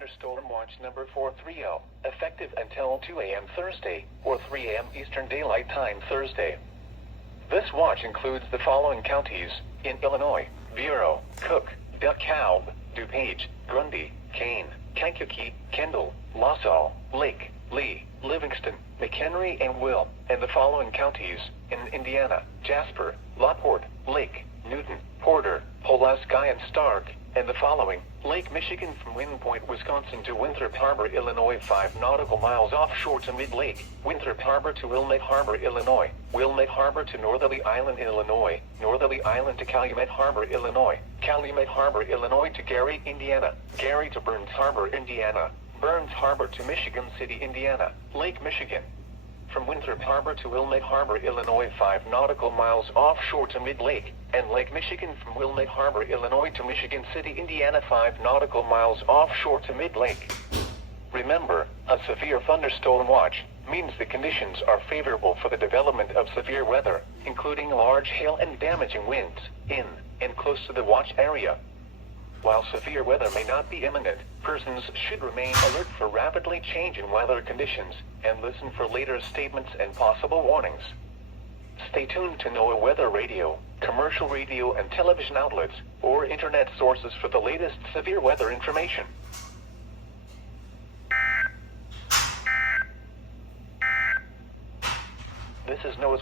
Thunderstorm Watch number 430, effective until 2 a.m. Thursday, or 3 a.m. Eastern Daylight Time Thursday. This watch includes the following counties in Illinois: Vero, Cook, DeKalb, DuPage, Grundy, Kane, Kankakee, Kendall, Lasalle, Lake, Lee, Livingston, McHenry, and Will, and the following counties in Indiana: Jasper, LaPorte, Lake, Newton, Porter, Pulaski, and Stark, and the following: Lake Michigan from Wind Point, Wisconsin to Winthrop Harbor, Illinois 5 nautical miles offshore to Mid-Lake, Winthrop Harbor to Wilmette Harbor, Illinois, Wilmette Harbor to Northerly Island, Illinois, Northerly Island to Calumet Harbor, Illinois, Calumet Harbor, Illinois to Gary, Indiana, Gary to Burns Harbor, Indiana, Burns Harbor to Michigan City, Indiana, Lake Michigan. From Winthrop Harbor to Wilmette Harbor, Illinois 5 nautical miles offshore to Mid-Lake, and Lake Michigan from Wilmette Harbor, Illinois to Michigan City, Indiana 5 nautical miles offshore to Mid-Lake. Remember, a severe thunderstorm watch means the conditions are favorable for the development of severe weather, including large hail and damaging winds, in and close to the watch area. While severe weather may not be imminent, persons should remain alert for rapidly changing weather conditions and listen for later statements and possible warnings. Stay tuned to NOAA Weather Radio, commercial radio and television outlets, or internet sources for the latest severe weather information. This is NOAA's